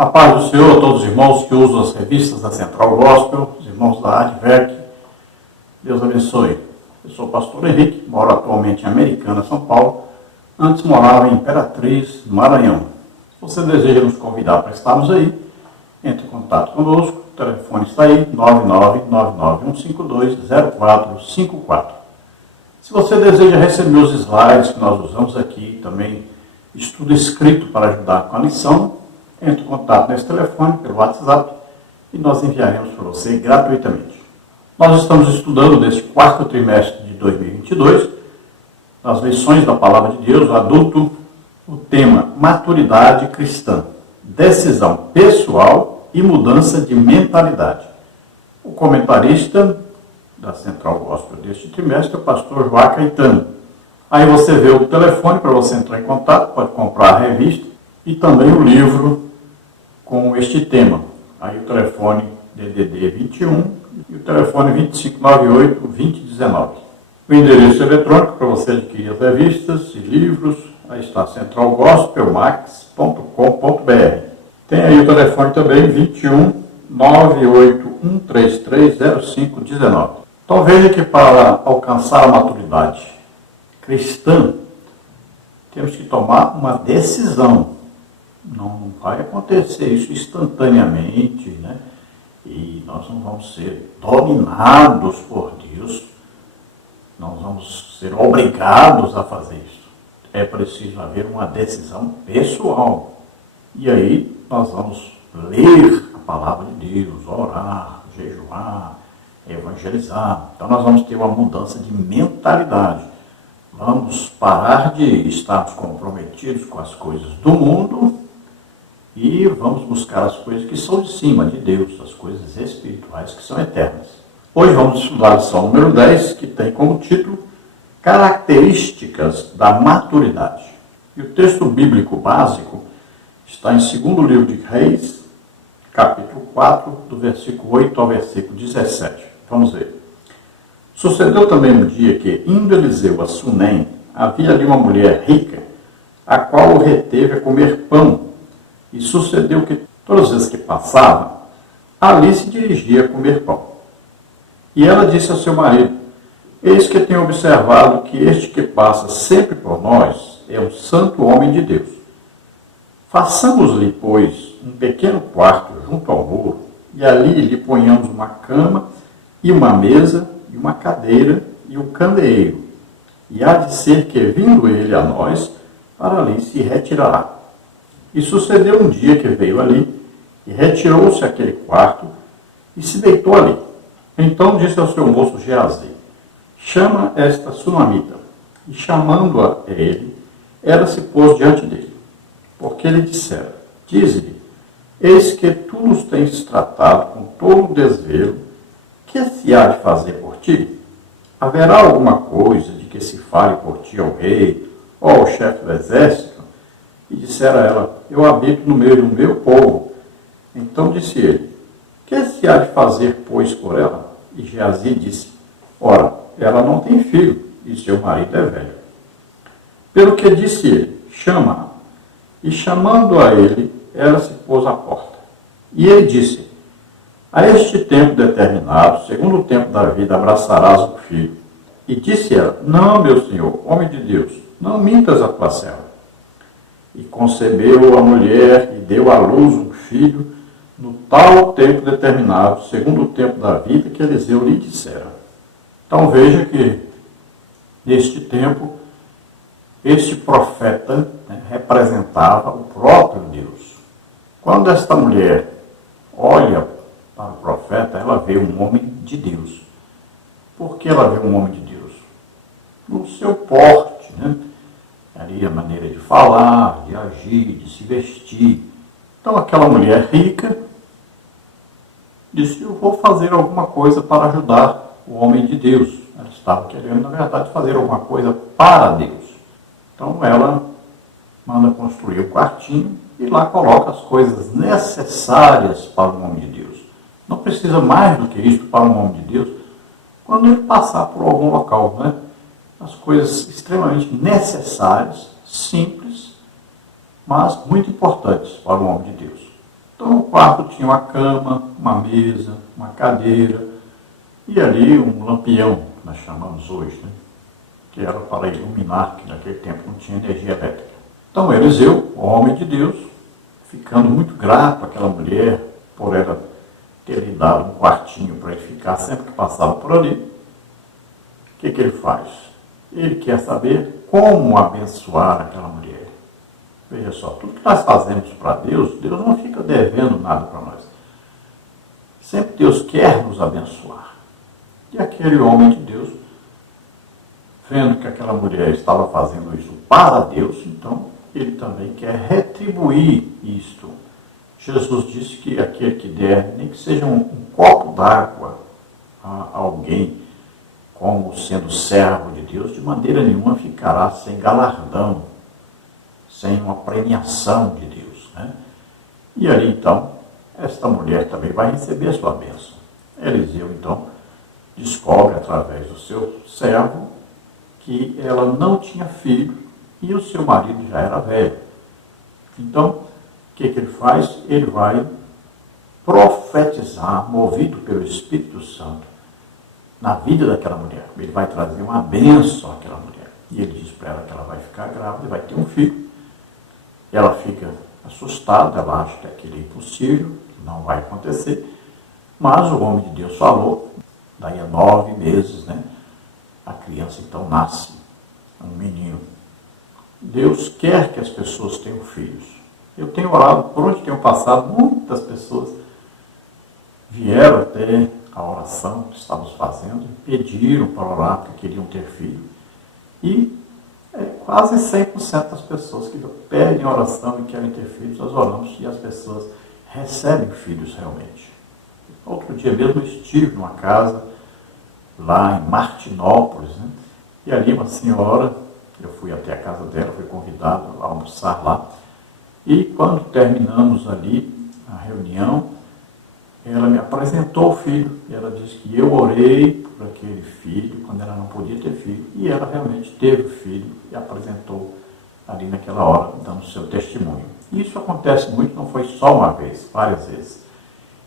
A paz do Senhor a todos os irmãos que usam as revistas da Central Gospel, os irmãos da Advec. Deus abençoe. Eu sou o pastor Henrique, moro atualmente em Americana, São Paulo. Antes morava em Imperatriz, Maranhão. Se você deseja nos convidar para estarmos aí, entre em contato conosco. O telefone está aí, 99951520454. Se você deseja receber os slides que nós usamos aqui, também estudo escrito para ajudar com a lição, entre em contato nesse telefone, pelo WhatsApp, e nós enviaremos para você gratuitamente. Nós estamos estudando neste quarto trimestre de 2022, nas lições da Palavra de Deus, adulto, o tema Maturidade Cristã, Decisão Pessoal e Mudança de Mentalidade. O comentarista da Central Gospel deste trimestre é o pastor Joá Caetano. Aí você vê o telefone para você entrar em contato, pode comprar a revista e também o livro com este tema. Aí o telefone DDD 21 e o telefone 2598-2019. O endereço eletrônico para você adquirir as revistas e livros, aí está centralgospelmax.com.br. Tem aí o telefone também 21 981330519. Então veja que para alcançar a maturidade cristã, temos que tomar uma decisão. Não vai acontecer isso instantaneamente, né? E nós não vamos ser dominados por Deus, nós vamos ser obrigados a fazer isso. É preciso haver uma decisão pessoal. E aí nós vamos ler a palavra de Deus, orar, jejuar, evangelizar. Então nós vamos ter uma mudança de mentalidade. Vamos parar de estarmos comprometidos com as coisas do mundo e vamos buscar as coisas que são de cima, de Deus, as coisas espirituais que são eternas. Hoje vamos estudar a lição número 10, que tem como título Características da Maturidade. E o texto bíblico básico está em 2º livro de Reis, capítulo 4, do versículo 8 ao versículo 17. Vamos ver. Sucedeu também um dia que, indo Eliseu a Sunem, havia ali uma mulher rica, a qual o reteve a comer pão. E sucedeu que, todas as vezes que passava, ali se dirigia a comer pão. E ela disse ao seu marido: eis que tenho observado que este que passa sempre por nós é um santo homem de Deus. Façamos-lhe, pois, um pequeno quarto junto ao muro, e ali lhe ponhamos uma cama e uma mesa, e uma cadeira e um candeeiro. E há de ser que, vindo ele a nós, para ali se retirará. E sucedeu um dia que veio ali, e retirou-se àquele quarto, e se deitou ali. Então disse ao seu moço Geazi: chama esta sunamita. E chamando-a ele, ela se pôs diante dele. Porque ele dissera: dize-lhe, eis que tu nos tens tratado com todo o desvelo, que se há de fazer por ti? Haverá alguma coisa de que se fale por ti ao rei, ou ao chefe do exército? E dissera ela: eu habito no meio do meu povo. Então disse ele: que se há de fazer, pois, por ela? E Geazi disse: ora, ela não tem filho, e seu marido é velho. Pelo que disse ele: chama-a. E chamando a ele, ela se pôs à porta. E ele disse: a este tempo determinado, segundo o tempo da vida, abraçarás o filho. E disse ela: não, meu senhor, homem de Deus, não mintas a tua serva. E concebeu a mulher e deu à luz um filho no tal tempo determinado, segundo o tempo da vida que Eliseu lhe dissera. Então veja que, neste tempo, este profeta representava o próprio Deus. Quando esta mulher olha para o profeta, ela vê um homem de Deus. Por que ela vê um homem de Deus? No seu porte, né? Ali a maneira de falar, de agir, de se vestir. Então aquela mulher rica disse: eu vou fazer alguma coisa para ajudar o homem de Deus. Ela estava querendo, na verdade, fazer alguma coisa para Deus. Então ela manda construir o quartinho e lá coloca as coisas necessárias para o homem de Deus. Não precisa mais do que isso para um homem de Deus quando ele passar por algum local, né? As coisas extremamente necessárias, simples, mas muito importantes para o homem de Deus. Então o quarto tinha uma cama, uma mesa, uma cadeira e ali um lampião, que nós chamamos hoje, né? Que era para iluminar, que naquele tempo não tinha energia elétrica. Então Eliseu, homem de Deus, ficando muito grato àquela mulher por ela ter lhe dado um quartinho para ele ficar sempre que passava por ali, o que ele faz? Ele quer saber como abençoar aquela mulher. Veja só, tudo que nós fazemos para Deus, Deus não fica devendo nada para nós. Sempre Deus quer nos abençoar. E aquele homem de Deus, vendo que aquela mulher estava fazendo isso para Deus, então ele também quer retribuir isto. Jesus disse que aquele que der, nem que seja um copo d'água a alguém, como sendo servo de Deus, de maneira nenhuma ficará sem galardão, sem uma premiação de Deus, né? E ali então, esta mulher também vai receber a sua bênção. Eliseu então descobre através do seu servo que ela não tinha filho e o seu marido já era velho. Então, o que ele faz? Ele vai profetizar, movido pelo Espírito Santo, na vida daquela mulher. Ele vai trazer uma bênção àquela mulher. E ele diz para ela que ela vai ficar grávida e vai ter um filho. Ela fica assustada, ela acha que aquilo é impossível, que não vai acontecer. Mas o homem de Deus falou, daí a 9 meses, né? A criança então nasce, um menino. Deus quer que as pessoas tenham filhos. Eu tenho orado, por onde tenho passado, muitas pessoas vieram até a oração que estamos fazendo, pediram para orar porque queriam ter filho. E quase 100% das pessoas que pedem oração e querem ter filhos, nós oramos e as pessoas recebem filhos realmente. Outro dia mesmo eu estive numa casa lá em Martinópolis, né? E ali uma senhora, eu fui até a casa dela, fui convidado a almoçar lá, e quando terminamos ali a reunião, ela me apresentou o filho, e ela disse que eu orei por aquele filho, quando ela não podia ter filho, e ela realmente teve o filho, e apresentou ali naquela hora, dando seu testemunho. E isso acontece muito, não foi só uma vez, várias vezes.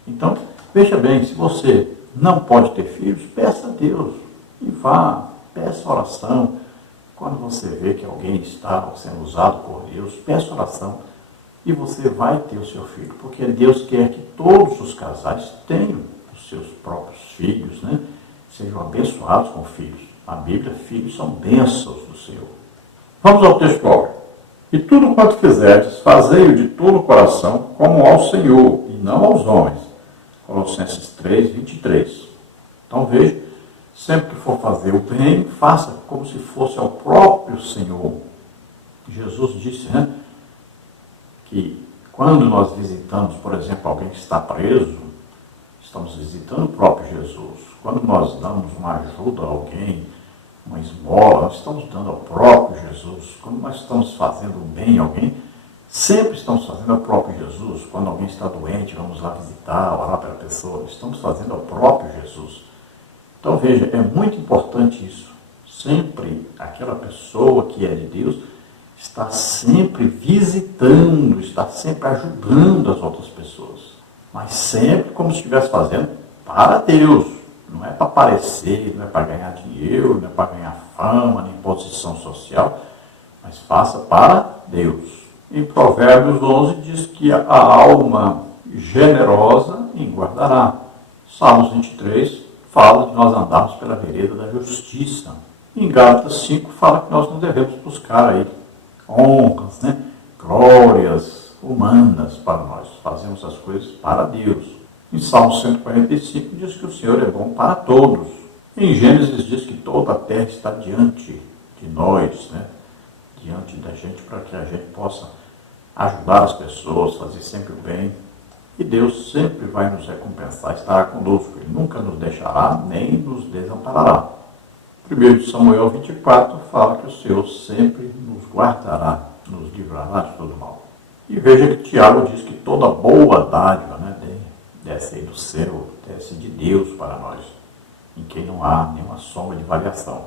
Então, veja bem, se você não pode ter filhos, peça a Deus e vá, peça oração. Quando você vê que alguém está sendo usado por Deus, peça oração e você vai ter o seu filho, porque Deus quer que todos os casais tenham os seus próprios filhos, né? Sejam abençoados com filhos. Na Bíblia, filhos são bênçãos do Senhor. Vamos ao texto agora. E tudo quanto fizerdes, fazei-o de todo o coração, como ao Senhor, e não aos homens. Colossenses 3, 23. Então veja, sempre que for fazer o bem, faça como se fosse ao próprio Senhor. Jesus disse, né, que quando nós visitamos, por exemplo, alguém que está preso, estamos visitando o próprio Jesus. Quando nós damos uma ajuda a alguém, uma esmola, nós estamos dando ao próprio Jesus. Quando nós estamos fazendo o bem a alguém, sempre estamos fazendo ao próprio Jesus. Quando alguém está doente, vamos lá visitar, orar pela pessoa. Estamos fazendo ao próprio Jesus. Então veja, é muito importante isso. Sempre aquela pessoa que é de Deus está sempre visitando, está sempre ajudando as outras pessoas. Mas sempre como se estivesse fazendo para Deus. Não é para aparecer, não é para ganhar dinheiro, não é para ganhar fama, nem posição social, mas faça para Deus. Em Provérbios 11 diz que a alma generosa engordará. Salmos 23 fala de nós andarmos pela vereda da justiça. Em Gálatas 5 fala que nós não devemos buscar aí honras, né? Glórias humanas para nós. Fazemos as coisas para Deus. Em Salmo 145 diz que o Senhor é bom para todos. Em Gênesis diz que toda a terra está diante de nós, né? Diante da gente, para que a gente possa ajudar as pessoas, fazer sempre o bem. E Deus sempre vai nos recompensar, estará conosco. Ele nunca nos deixará, nem nos desamparará. 1 Samuel 24 fala que o Senhor sempre nos guardará, nos livrará de todo mal. E veja que Tiago diz que toda boa dádiva, né, desce aí do céu, desce de Deus para nós, em quem não há nenhuma sombra de variação.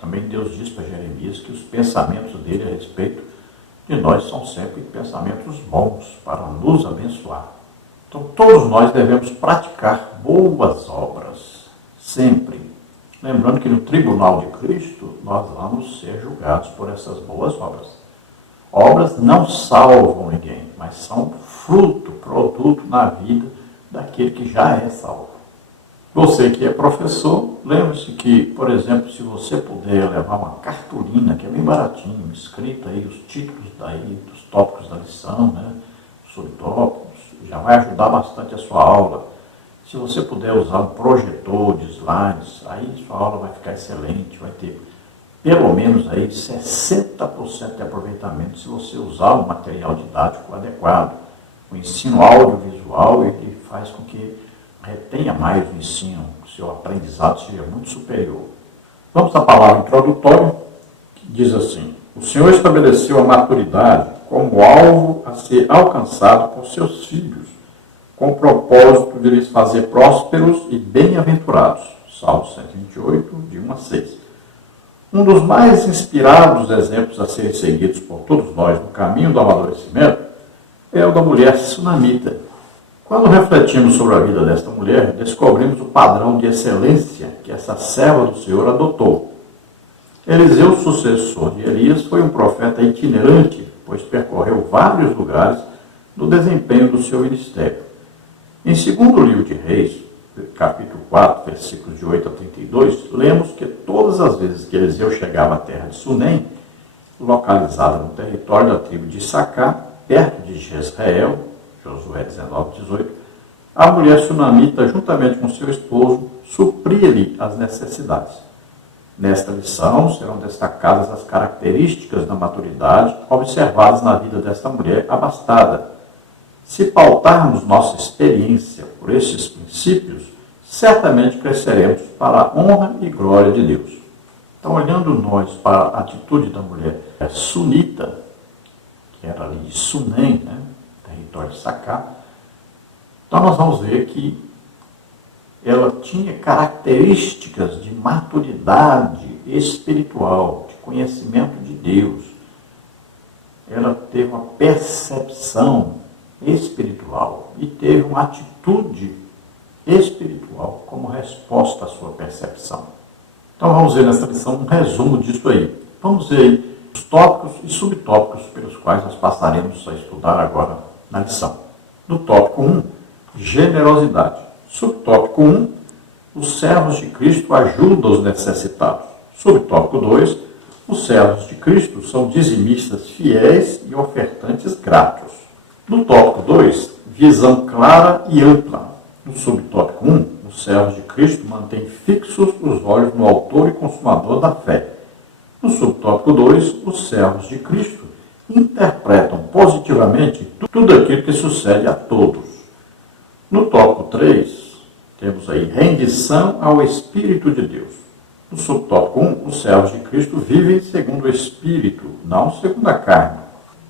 Também Deus diz para Jeremias que os pensamentos dele a respeito de nós são sempre pensamentos bons para nos abençoar. Então, todos nós devemos praticar boas obras, sempre. Lembrando que no tribunal de Cristo, nós vamos ser julgados por essas boas obras. Obras não salvam ninguém, mas são fruto, produto na vida daquele que já é salvo. Você que é professor, lembre-se que, por exemplo, se você puder levar uma cartolina, que é bem baratinho, escrita aí os títulos daí, dos tópicos da lição, né, subtópicos, já vai ajudar bastante a sua aula. Se você puder usar um projetor de slides, aí sua aula vai ficar excelente, vai ter pelo menos aí 60% de aproveitamento se você usar o material didático adequado. O ensino audiovisual, ele faz com que retenha mais o ensino, o seu aprendizado seja muito superior. Vamos à palavra introdutória, que diz assim: o Senhor estabeleceu a maturidade como alvo a ser alcançado por seus filhos, com o propósito de lhes fazer prósperos e bem-aventurados. Salmo 128, de 1 a 6. Um dos mais inspirados exemplos a serem seguidos por todos nós no caminho do amadurecimento é o da mulher sunamita. Quando refletimos sobre a vida desta mulher, descobrimos o padrão de excelência que essa serva do Senhor adotou. Eliseu, sucessor de Elias, foi um profeta itinerante, pois percorreu vários lugares no desempenho do seu ministério. Em 2º livro de Reis, capítulo 4, versículos de 8 a 32, lemos que todas as vezes que Eliseu chegava à terra de Sunem, localizada no território da tribo de Issacar, perto de Jezreel, Josué 19, 18, a mulher sunamita, juntamente com seu esposo, supria-lhe as necessidades. Nesta lição serão destacadas as características da maturidade observadas na vida desta mulher abastada. Se pautarmos nossa experiência por esses princípios, certamente cresceremos para a honra e glória de Deus. Então, olhando nós para a atitude da mulher sunita, que era ali de Sunem, né, território de Issacar, então nós vamos ver que ela tinha características de maturidade espiritual, de conhecimento de Deus. Ela teve uma percepção espiritual e teve uma atitude espiritual como resposta à sua percepção. Então vamos ver nessa lição um resumo disso aí. Vamos ver os tópicos e subtópicos pelos quais nós passaremos a estudar agora na lição. No tópico 1, generosidade. Subtópico 1, os servos de Cristo ajudam os necessitados. Subtópico 2, os servos de Cristo são dizimistas fiéis e ofertantes gratos. No tópico 2, visão clara e ampla. No subtópico 1, os servos de Cristo mantêm fixos os olhos no autor e consumador da fé. No subtópico 2, os servos de Cristo interpretam positivamente tudo aquilo que sucede a todos. No tópico 3, temos aí rendição ao Espírito de Deus. No subtópico 1, os servos de Cristo vivem segundo o Espírito, não segundo a carne.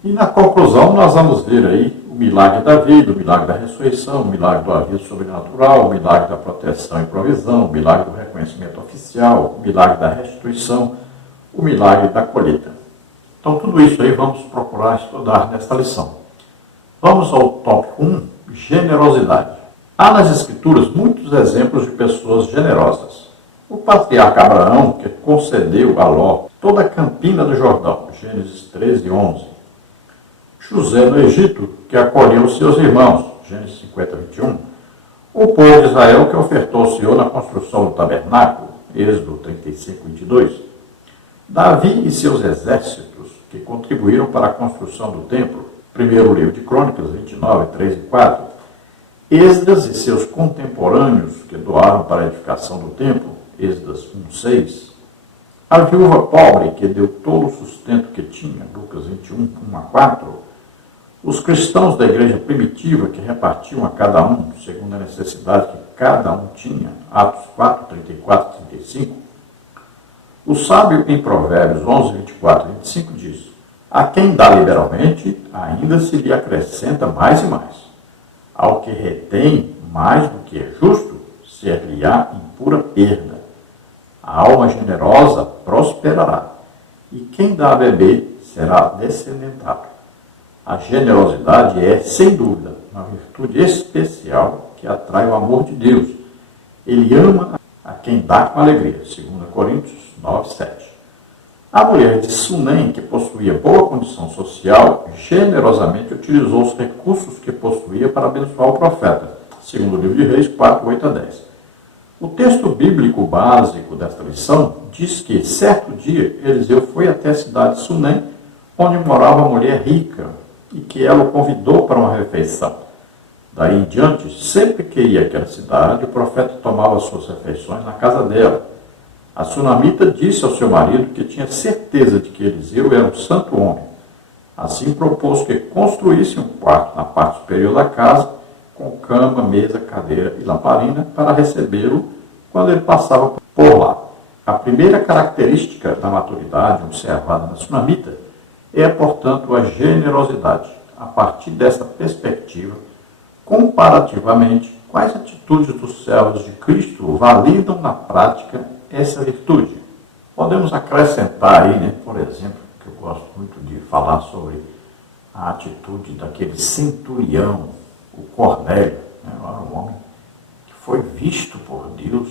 E na conclusão nós vamos ver aí o milagre da vida, o milagre da ressurreição, o milagre do aviso sobrenatural, o milagre da proteção e provisão, o milagre do reconhecimento oficial, o milagre da restituição, o milagre da colheita. Então tudo isso aí vamos procurar estudar nesta lição. Vamos ao tópico 1, generosidade. Há nas Escrituras muitos exemplos de pessoas generosas. O patriarca Abraão, que concedeu a Ló toda a campina do Jordão, Gênesis 13, 11. José no Egito, que acolheu seus irmãos, Gênesis 50, 21. O povo de Israel, que ofertou ao Senhor na construção do tabernáculo, Êxodo 35, 22. Davi e seus exércitos, que contribuíram para a construção do templo, primeiro livro de Crônicas, 29, 3 e 4. Esdras e seus contemporâneos, que doaram para a edificação do templo, Esdras 1, 6. A viúva pobre, que deu todo o sustento que tinha, Lucas 21, 1 a 4. Os cristãos da igreja primitiva, que repartiam a cada um, segundo a necessidade que cada um tinha, Atos 4, 34 e 35. O sábio em Provérbios 11, 24 e 25 diz: a quem dá liberalmente, ainda se lhe acrescenta mais e mais. Ao que retém mais do que é justo, ser-lhe-á em pura perda. A alma generosa prosperará, e quem dá a beber será descendentado. A generosidade é, sem dúvida, uma virtude especial que atrai o amor de Deus. Ele ama a quem dá com alegria. 2 Coríntios 9, 7. A mulher de Sunem, que possuía boa condição social, generosamente utilizou os recursos que possuía para abençoar o profeta. Segundo o livro de Reis 4, 8 a 10. O texto bíblico básico desta lição diz que, certo dia, Eliseu foi até a cidade de Sunem, onde morava uma mulher rica, e que ela o convidou para uma refeição. Daí em diante, sempre que ia àquela cidade, o profeta tomava suas refeições na casa dela. A sunamita disse ao seu marido que tinha certeza de que Eliseu era um santo homem. Assim propôs que construísse um quarto na parte superior da casa, com cama, mesa, cadeira e lamparina, para recebê-lo quando ele passava por lá. A primeira característica da maturidade observada na sunamita é, portanto, a generosidade. A partir dessa perspectiva, comparativamente, quais atitudes dos servos de Cristo validam na prática essa virtude? Podemos acrescentar aí, por exemplo, que eu gosto muito de falar sobre a atitude daquele centurião, o Cornélio, era um homem que foi visto por Deus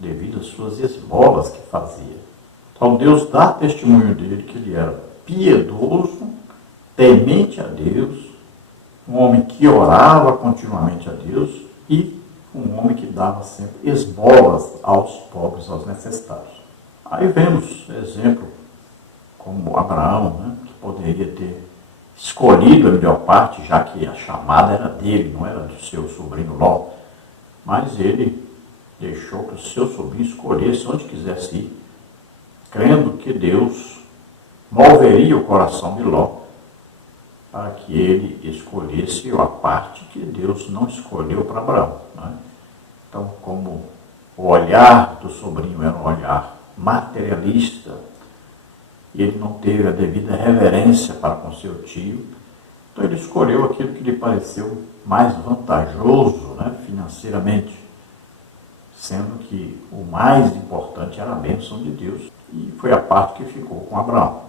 devido às suas esmolas que fazia. Então Deus dá testemunho dele que ele era piedoso, temente a Deus, um homem que orava continuamente a Deus e um homem que dava sempre esmolas aos pobres, aos necessitados. Aí vemos exemplo como Abraão, que poderia ter escolhido a melhor parte, já que a chamada era dele, não era do seu sobrinho Ló, mas ele deixou que o seu sobrinho escolhesse onde quisesse ir, crendo que Deus moveria o coração de Ló para que ele escolhesse a parte que Deus não escolheu para Abraão. Então, como o olhar do sobrinho era um olhar materialista, e ele não teve a devida reverência para com seu tio, então ele escolheu aquilo que lhe pareceu mais vantajoso, financeiramente, sendo que o mais importante era a bênção de Deus, e foi a parte que ficou com Abraão.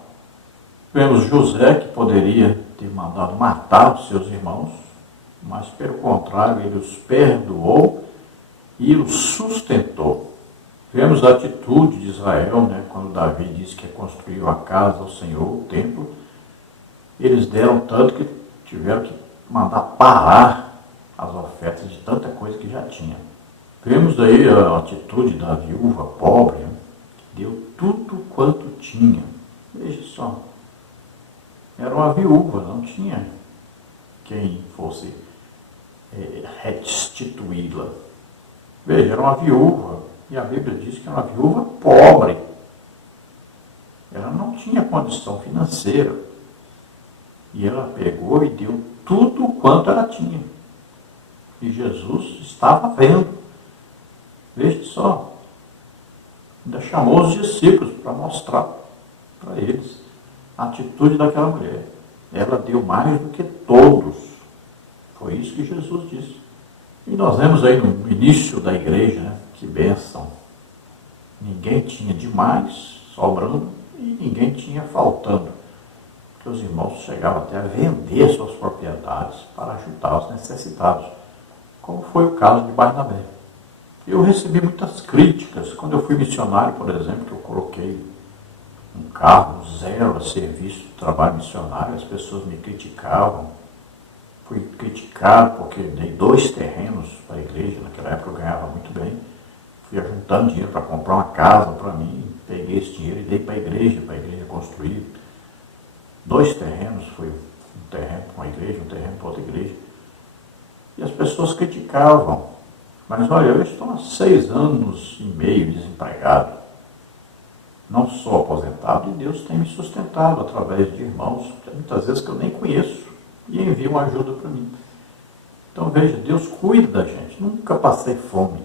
Vemos José, que poderia ter mandado matar os seus irmãos, mas pelo contrário, ele os perdoou e os sustentou. Vemos a atitude de Israel, quando Davi disse que construiu a casa ao Senhor, o templo, eles deram tanto que tiveram que mandar parar as ofertas de tanta coisa que já tinha. Vemos aí a atitude da viúva pobre, que deu tudo quanto tinha. Veja só, era uma viúva, não tinha quem fosse restituí-la. Veja, era uma viúva, e a Bíblia diz que era uma viúva pobre. Ela não tinha condição financeira. E ela pegou e deu tudo quanto ela tinha. E Jesus estava vendo. Veja só. Ainda chamou os discípulos para mostrar para eles a atitude daquela mulher. Ela deu mais do que todos. Foi isso que Jesus disse. E nós vemos aí no início da igreja, que bênção. Ninguém tinha demais, sobrando, e ninguém tinha faltando. Porque os irmãos chegavam até a vender suas propriedades para ajudar os necessitados, como foi o caso de Barnabé. Eu recebi muitas críticas. Quando eu fui missionário, por exemplo, que eu coloquei um carro zero a serviço do trabalho missionário, as pessoas me criticavam. Fui criticado porque dei 2 terrenos para a igreja, naquela época eu ganhava muito bem. Fui juntando dinheiro para comprar uma casa para mim, peguei esse dinheiro e dei para a igreja construir. 2 terrenos, foi um terreno para uma igreja, um terreno para outra igreja. E as pessoas criticavam. Mas olha, eu estou há 6 anos e meio desempregado. Não sou aposentado e Deus tem me sustentado através de irmãos, muitas vezes que eu nem conheço, e enviam ajuda para mim. Então veja, Deus cuida da gente. Nunca passei fome.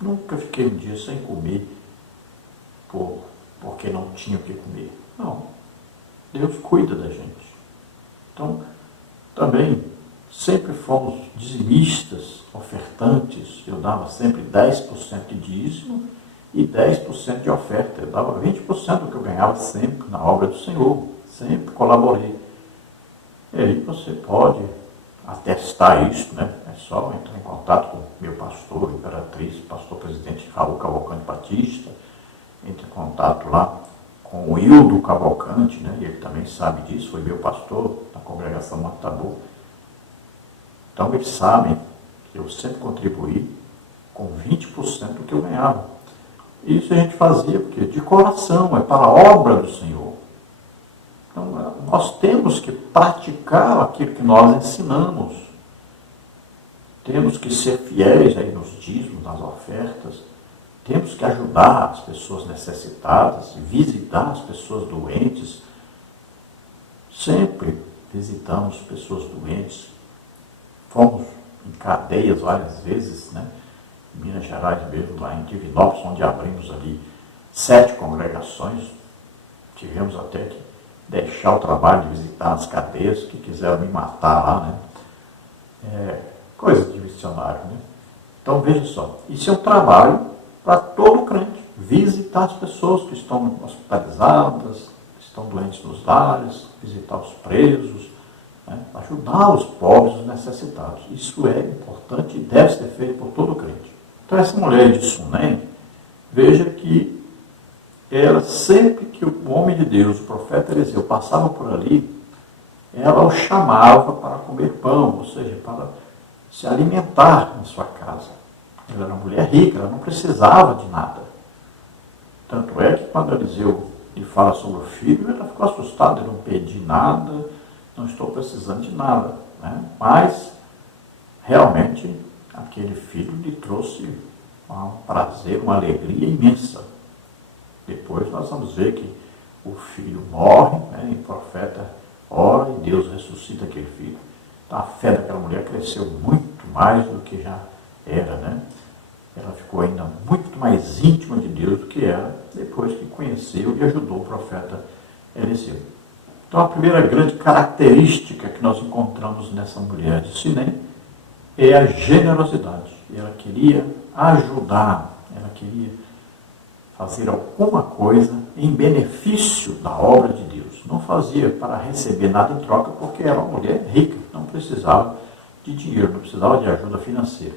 Nunca fiquei um dia sem comer porque não tinha o que comer. Não. Deus cuida da gente. Então, também, sempre fomos dizimistas, ofertantes. Eu dava sempre 10% de dízimo e 10% de oferta. Eu dava 20% do que eu ganhava sempre na obra do Senhor. Sempre colaborei. E aí você pode atestar isso, né? É só entrar em contato com o meu pastor, Imperatriz, pastor presidente Raul Cavalcante Batista, entre em contato lá com o Hildo Cavalcante, né? E ele também sabe disso, foi meu pastor na congregação Monte. Então eles sabem que eu sempre contribuí com 20% do que eu ganhava. Isso a gente fazia porque de coração, é para a obra do Senhor. Então nós temos que praticar aquilo que nós ensinamos. Temos que ser fiéis aí nos dízimos, nas ofertas. Temos que ajudar as pessoas necessitadas, visitar as pessoas doentes. Sempre visitamos pessoas doentes. Fomos em cadeias várias vezes, né? Em Minas Gerais mesmo, lá em Divinópolis, onde abrimos ali 7 congregações. Tivemos até que deixar o trabalho de visitar as cadeias, que quiseram me matar lá, né? Coisa de missionário, né? Então veja só, isso é um trabalho para todo crente, visitar as pessoas que estão hospitalizadas, que estão doentes nos lares, visitar os presos, né? Ajudar os pobres, os necessitados. Isso é importante e deve ser feito por todo crente. Então essa mulher de Sunem, veja que ela, sempre que o homem de Deus, o profeta Eliseu, passava por ali, ela o chamava para comer pão, ou seja, para se alimentar em sua casa. Ela era uma mulher rica, ela não precisava de nada. Tanto é que quando Eliseu lhe fala sobre o filho, ela ficou assustada, eu não pedi nada, não estou precisando de nada, né? Mas, realmente, aquele filho lhe trouxe um prazer, uma alegria imensa. Depois nós vamos ver que o filho morre, né? E o profeta ora e Deus ressuscita aquele filho. Então a fé daquela mulher cresceu muito mais do que já era, né? Ela ficou ainda muito mais íntima de Deus do que era depois que conheceu e ajudou o profeta Eliseu. Então a primeira grande característica que nós encontramos nessa mulher de Sunem é a generosidade. Ela queria ajudar, ela queria fazer alguma coisa em benefício da obra de Deus. Não fazia para receber nada em troca, porque era uma mulher rica, não precisava de dinheiro, não precisava de ajuda financeira.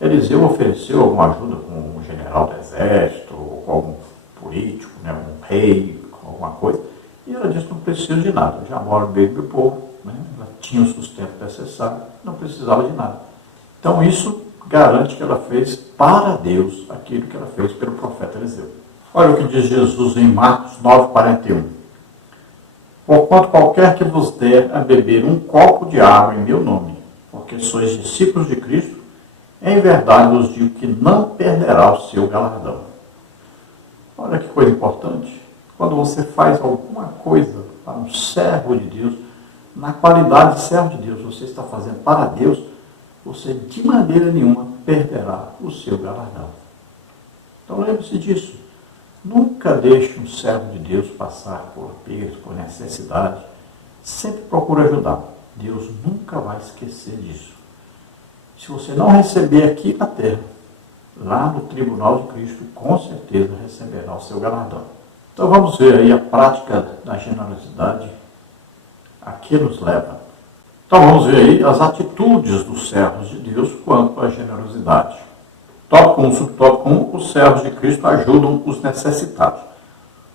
Eliseu ofereceu alguma ajuda com um general do exército, ou com algum político, né, um rei, alguma coisa, e ela disse: não preciso de nada, eu já moro no meio do meu povo, né, ela tinha o sustento necessário, não precisava de nada. Então isso garante que ela fez para Deus aquilo que ela fez pelo profeta Eliseu. Olha o que diz Jesus em Marcos 9,41. Porquanto qualquer que vos der a beber um copo de água em meu nome, porque sois discípulos de Cristo, em verdade vos digo que não perderá o seu galardão. Olha que coisa importante. Quando você faz alguma coisa para um servo de Deus, na qualidade de servo de Deus, você está fazendo para Deus, você de maneira nenhuma perderá o seu galardão. Então lembre-se disso. Nunca deixe um servo de Deus passar por aperto, por necessidade. Sempre procure ajudar. Deus nunca vai esquecer disso. Se você não receber aqui na terra, lá no tribunal de Cristo, com certeza receberá o seu galardão. Então vamos ver aí a prática da generosidade a que nos leva. Então vamos ver aí as atitudes dos servos de Deus quanto à generosidade. Tópico 1, subtópico 1, os servos de Cristo ajudam os necessitados.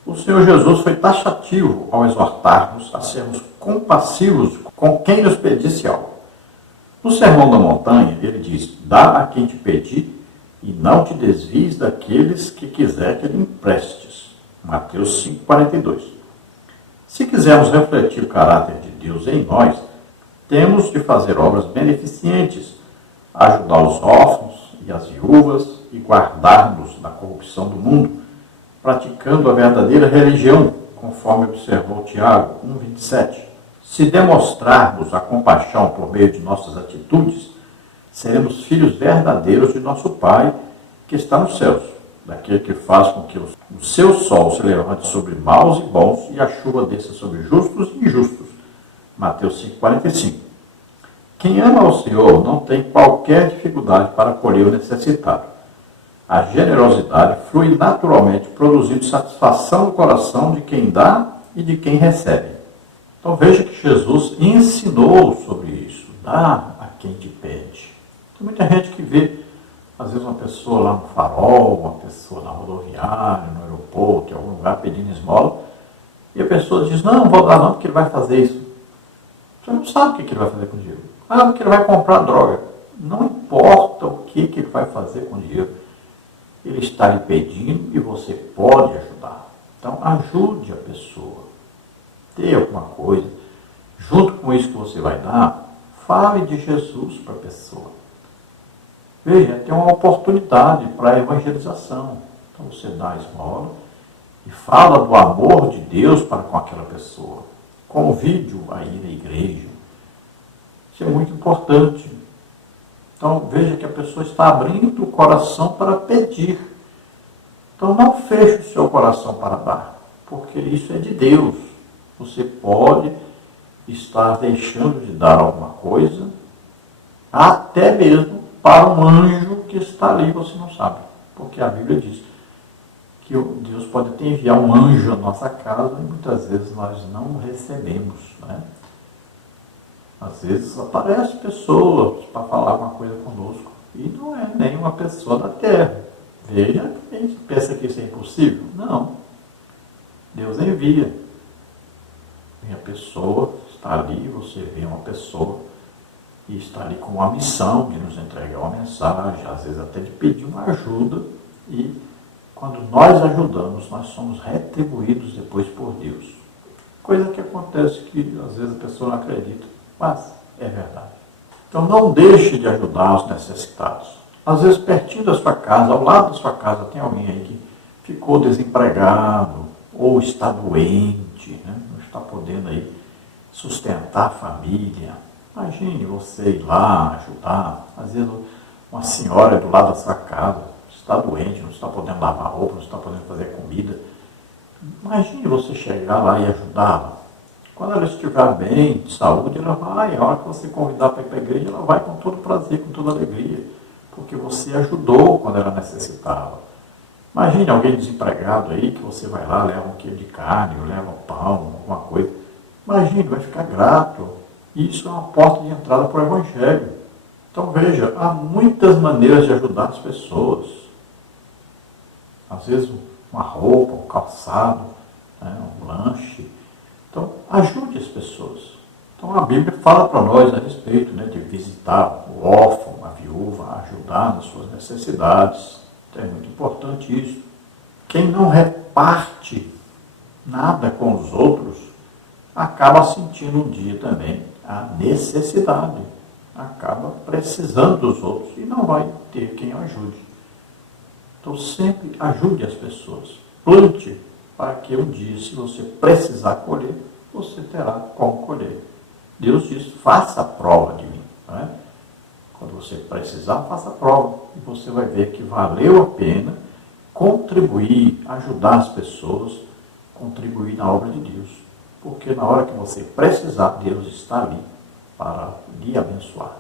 O Senhor Jesus foi taxativo ao exortar-nos a sermos compassivos com quem nos pedisse algo. No Sermão da Montanha, ele diz: dá a quem te pedir e não te desvies daqueles que quiser que lhe emprestes. Mateus 5,42. Se quisermos refletir o caráter de Deus em nós, temos de fazer obras beneficentes, ajudar os órfãos e as viúvas e guardar-nos da corrupção do mundo, praticando a verdadeira religião, conforme observou Tiago 1,27. Se demonstrarmos a compaixão por meio de nossas atitudes, seremos filhos verdadeiros de nosso Pai que está nos céus, daquele que faz com que o seu sol se levante sobre maus e bons e a chuva desça sobre justos e injustos. Mateus 5,45. Quem ama ao Senhor não tem qualquer dificuldade para acolher o necessitado. A generosidade flui naturalmente, produzindo satisfação no coração de quem dá e de quem recebe. Então veja que Jesus ensinou sobre isso. dá a quem te pede. Tem muita gente que vê, às vezes, uma pessoa lá no farol, uma pessoa na rodoviária, no aeroporto, em algum lugar pedindo esmola, e a pessoa diz, não vou dar não, porque ele vai fazer isso. Você não sabe o que ele vai fazer com o dinheiro. Ah, porque ele vai comprar droga. Não importa o que ele vai fazer com o dinheiro. Ele está lhe pedindo e você pode ajudar. Então, ajude a pessoa. Dê alguma coisa. Junto com isso que você vai dar, fale de Jesus para a pessoa. Veja, tem uma oportunidade para a evangelização. Então, você dá a esmola e fala do amor de Deus para com aquela pessoa. Convide-o a ir à igreja. Isso é muito importante. Então, veja que a pessoa está abrindo o coração para pedir. Então, não feche o seu coração para dar, porque isso é de Deus. Você pode estar deixando de dar alguma coisa, até mesmo para um anjo que está ali, você não sabe. Porque a Bíblia diz que Deus pode até enviar um anjo à nossa casa e muitas vezes nós não recebemos, né? Às vezes aparecem pessoas para falar uma coisa conosco e não é nenhuma pessoa da terra. Veja, a gente pensa que isso é impossível. Não. Deus envia. Vem a pessoa, está ali, você vê uma pessoa e está ali com uma missão de nos entregar uma mensagem, às vezes até de pedir uma ajuda, e quando nós ajudamos, nós somos retribuídos depois por Deus. Coisa que acontece que às vezes a pessoa não acredita. Mas é verdade. Então não deixe de ajudar os necessitados. Às vezes pertinho da sua casa, ao lado da sua casa, tem alguém aí que ficou desempregado ou está doente, né? Não está podendo aí sustentar a família. Imagine você ir lá ajudar. Às vezes uma senhora do lado da sua casa está doente, não está podendo lavar roupa, não está podendo fazer comida. Imagine você chegar lá e ajudá-la. Quando ela estiver bem, de saúde, ela vai. A hora que você convidar para ir para a igreja, ela vai com todo prazer, com toda alegria. Porque você ajudou quando ela necessitava. Imagine alguém desempregado aí, que você vai lá, leva um quilo de carne, ou leva um pão, alguma coisa. Imagine, vai ficar grato. Isso é uma porta de entrada para o Evangelho. Então veja, há muitas maneiras de ajudar as pessoas. Às vezes uma roupa, um calçado, né, um lanche. Então, ajude as pessoas. Então, a Bíblia fala para nós a respeito, né, de visitar o órfão, a viúva, ajudar nas suas necessidades. Então, é muito importante isso. Quem não reparte nada com os outros, acaba sentindo um dia também a necessidade. Acaba precisando dos outros e não vai ter quem o ajude. Então, sempre ajude as pessoas. Plante para que um dia, se você precisar colher, você terá como colher. Deus diz, faça a prova de mim. Não é? Quando você precisar, faça a prova. E você vai ver que valeu a pena contribuir, ajudar as pessoas, contribuir na obra de Deus. Porque na hora que você precisar, Deus está ali para lhe abençoar.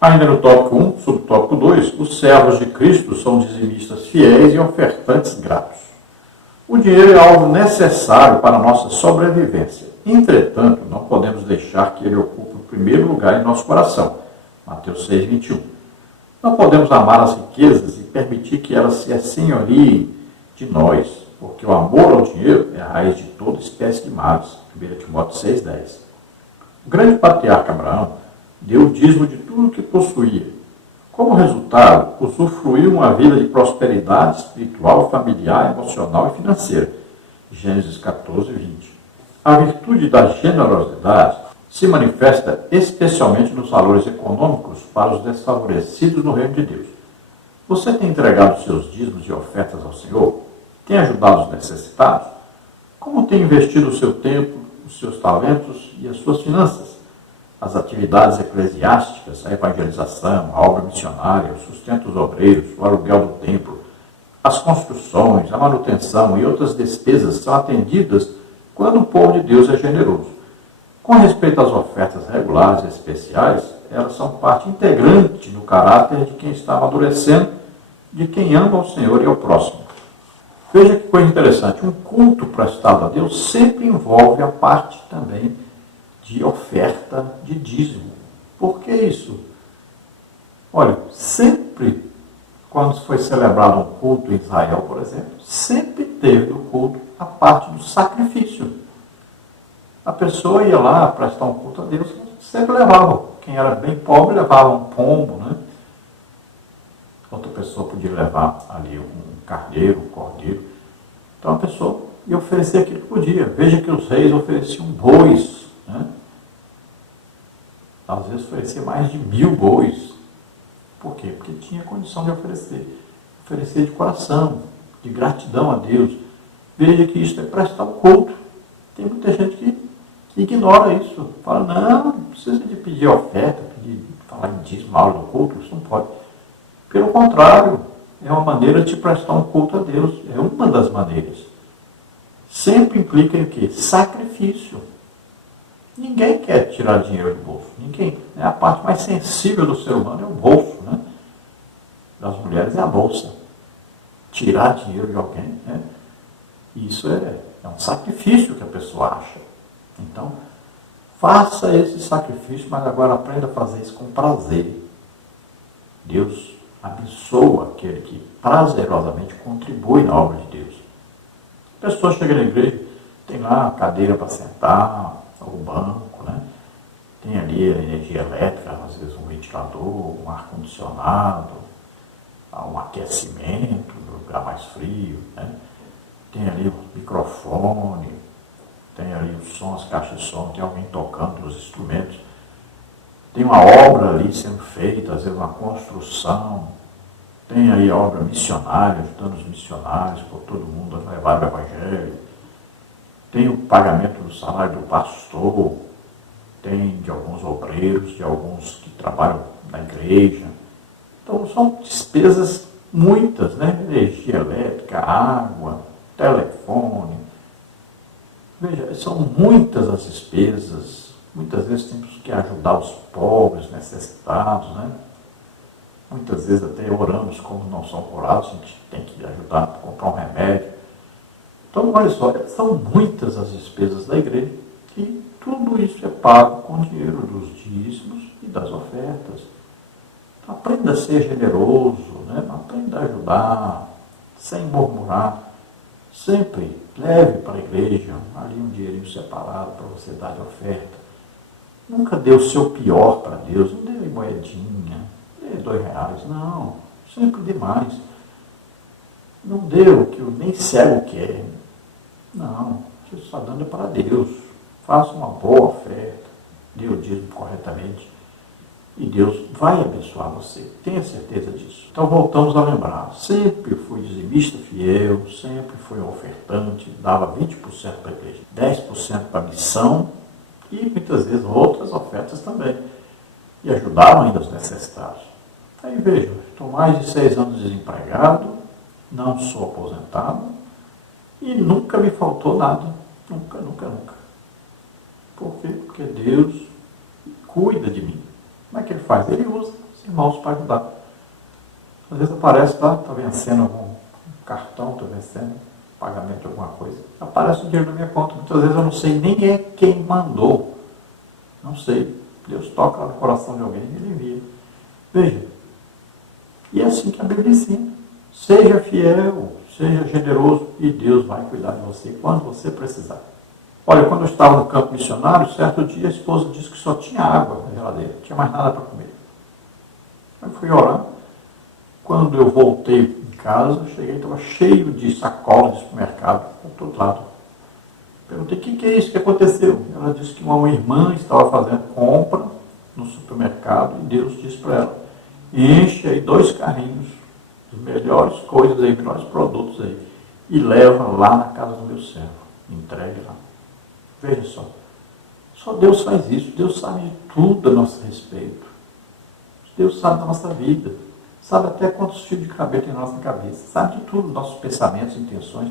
Ainda no tópico 1, subtópico 2, os servos de Cristo são dizimistas fiéis e ofertantes gratos. O dinheiro é algo necessário para a nossa sobrevivência. Entretanto, não podemos deixar que ele ocupe o primeiro lugar em nosso coração. Mateus 6, 21. Não podemos amar as riquezas e permitir que elas se assenhoriem de nós, porque o amor ao dinheiro é a raiz de toda espécie de males. 1 Timóteo 6, 10. O grande patriarca Abraão deu o dízimo de tudo o que possuía. Como resultado, usufruiu uma vida de prosperidade espiritual, familiar, emocional e financeira. Gênesis 14, 20. A virtude da generosidade se manifesta especialmente nos valores econômicos para os desfavorecidos no reino de Deus. Você tem entregado seus dízimos e ofertas ao Senhor? Tem ajudado os necessitados? Como tem investido o seu tempo, os seus talentos e as suas finanças? As atividades eclesiásticas, a evangelização, a obra missionária, o sustento dos obreiros, o aluguel do templo, as construções, a manutenção e outras despesas são atendidas quando o povo de Deus é generoso. Com respeito às ofertas regulares e especiais, elas são parte integrante do caráter de quem está amadurecendo, de quem ama o Senhor e ao próximo. Veja que coisa interessante, um culto prestado a Deus sempre envolve a parte também de oferta de dízimo. Por que isso? Olha, sempre, quando foi celebrado um culto em Israel, por exemplo, sempre teve no culto a parte do sacrifício. A pessoa ia lá prestar um culto a Deus, sempre levava. Quem era bem pobre levava um pombo, né? Outra pessoa podia levar ali um carneiro, um cordeiro. Então a pessoa ia oferecer aquilo que podia. Veja que os reis ofereciam bois, né? Às vezes oferecia mais de 1000 bois. Por quê? Porque tinha condição de oferecer. Oferecer de coração, de gratidão a Deus. Veja que isso é prestar um culto. Tem muita gente que ignora isso. Fala, não precisa de pedir oferta, falar em dízimo na hora do culto, isso não pode. Pelo contrário, é uma maneira de prestar um culto a Deus. É uma das maneiras. Sempre implica em quê? Sacrifício. Ninguém quer tirar dinheiro do bolso. Ninguém. É a parte mais sensível do ser humano, é o bolso, né? Das mulheres é a bolsa. Tirar dinheiro de alguém, né? Isso é um sacrifício que a pessoa acha. Então, faça esse sacrifício, mas agora aprenda a fazer isso com prazer. Deus abençoa aquele que prazerosamente contribui na obra de Deus. A pessoa chega na igreja, tem lá a cadeira para sentar, o banco, né? Tem ali a energia elétrica, às vezes um ventilador, um ar-condicionado, um aquecimento, um lugar mais frio, né? Tem ali o microfone, tem ali o som, as caixas de som, tem alguém tocando os instrumentos. Tem uma obra ali sendo feita, às vezes uma construção. Tem aí a obra missionária, ajudando os missionários, por todo mundo a levar o evangelho. Tem o pagamento do salário do pastor. Tem de alguns obreiros, de alguns que trabalham na igreja. Então são despesas muitas, né? Energia elétrica, água, telefone. Veja, são muitas as despesas. Muitas vezes temos que ajudar os pobres, necessitados, né? Muitas vezes até oramos, como não são curados, a gente tem que ajudar a comprar um remédio. Então, olha só, são muitas as despesas da igreja e tudo isso é pago com dinheiro dos dízimos e das ofertas. Então, aprenda a ser generoso, né? Aprenda a ajudar, sem murmurar. Sempre leve para a igreja ali um dinheirinho separado para você dar de oferta. Nunca dê o seu pior para Deus, não dê moedinha, dê R$2, não, sempre dê mais. Não dê o que nem cego quer. Não, você está dando para Deus. Faça uma boa oferta, dê o dízimo corretamente e Deus vai abençoar você. Tenha certeza disso. Então voltamos a lembrar, sempre fui dizimista fiel, sempre fui ofertante, dava 20% para a igreja, 10% para a missão e muitas vezes outras ofertas também. E ajudaram ainda os necessitados. Aí veja, estou mais de 6 anos desempregado, não sou aposentado e nunca me faltou nada. Nunca, nunca, nunca. Por quê? Porque Deus cuida de mim. Como é que ele faz? Ele usa os irmãos para ajudar. Às vezes aparece lá, está vencendo algum cartão, está vencendo pagamento de alguma coisa. Aparece o dinheiro na minha conta. Muitas vezes eu não sei nem quem mandou. Não sei. Deus toca no coração de alguém e ele envia. Veja. E é assim que a Bíblia ensina. Seja fiel, seja generoso e Deus vai cuidar de você quando você precisar. Olha, quando eu estava no campo missionário, certo dia a esposa disse que só tinha água na geladeira, não tinha mais nada para comer. Eu fui orar. Quando eu voltei em casa, cheguei e estava cheio de sacolas de supermercado por todo lado. Perguntei, o que é isso que aconteceu? Ela disse que uma irmã estava fazendo compra no supermercado e Deus disse para ela, enche aí 2 carrinhos, as melhores coisas aí, melhores produtos aí, e leva lá na casa do meu servo, entregue lá. Veja só Deus faz isso, Deus sabe de tudo a nosso respeito. Deus sabe da nossa vida, sabe até quantos fios de cabelo tem na nossa cabeça, sabe de tudo, nossos pensamentos, intenções,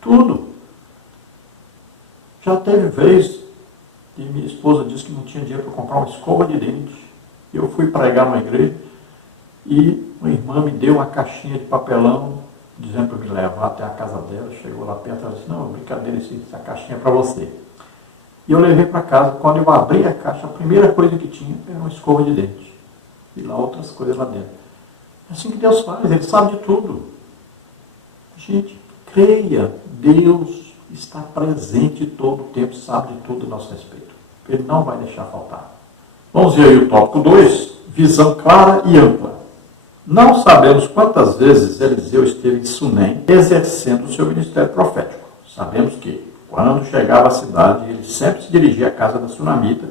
tudo. Já teve vez que minha esposa disse que não tinha dinheiro para comprar uma escova de dente. Eu fui pregar numa igreja e uma irmã me deu uma caixinha de papelão, dizendo para me levar até a casa dela. Chegou lá perto, ela disse, não, brincadeira, essa caixinha é para você. E eu levei para casa. Quando eu abri a caixa, a primeira coisa que tinha era uma escova de dente. E lá outras coisas lá dentro. É assim que Deus faz, Ele sabe de tudo. Gente, creia, Deus está presente todo o tempo, sabe de tudo a nosso respeito. Ele não vai deixar faltar. Vamos ver aí o tópico 2, visão clara e ampla. Não sabemos quantas vezes Eliseu esteve em Sunem exercendo o seu ministério profético. Sabemos que, quando chegava à cidade, ele sempre se dirigia à casa da sunamita,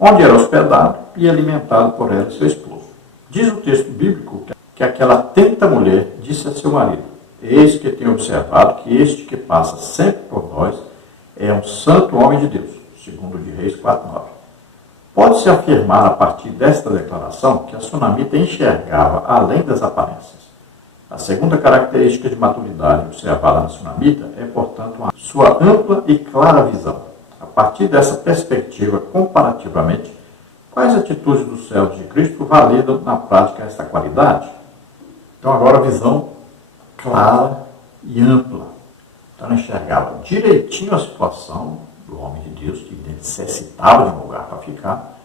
onde era hospedado e alimentado por ela e seu esposo. Diz o texto bíblico que aquela atenta mulher disse a seu marido: eis que tenho observado que este que passa sempre por nós é um santo homem de Deus, segundo de Reis 4:9. Pode-se afirmar, a partir desta declaração, que a sunamita enxergava além das aparências. A segunda característica de maturidade observada na sunamita é, portanto, a sua ampla e clara visão. A partir dessa perspectiva, comparativamente, quais atitudes dos servos de Cristo validam na prática esta qualidade? Então, agora a visão clara e ampla. Então, ela enxergava direitinho a situação do homem de Deus, que necessitava de um lugar para ficar.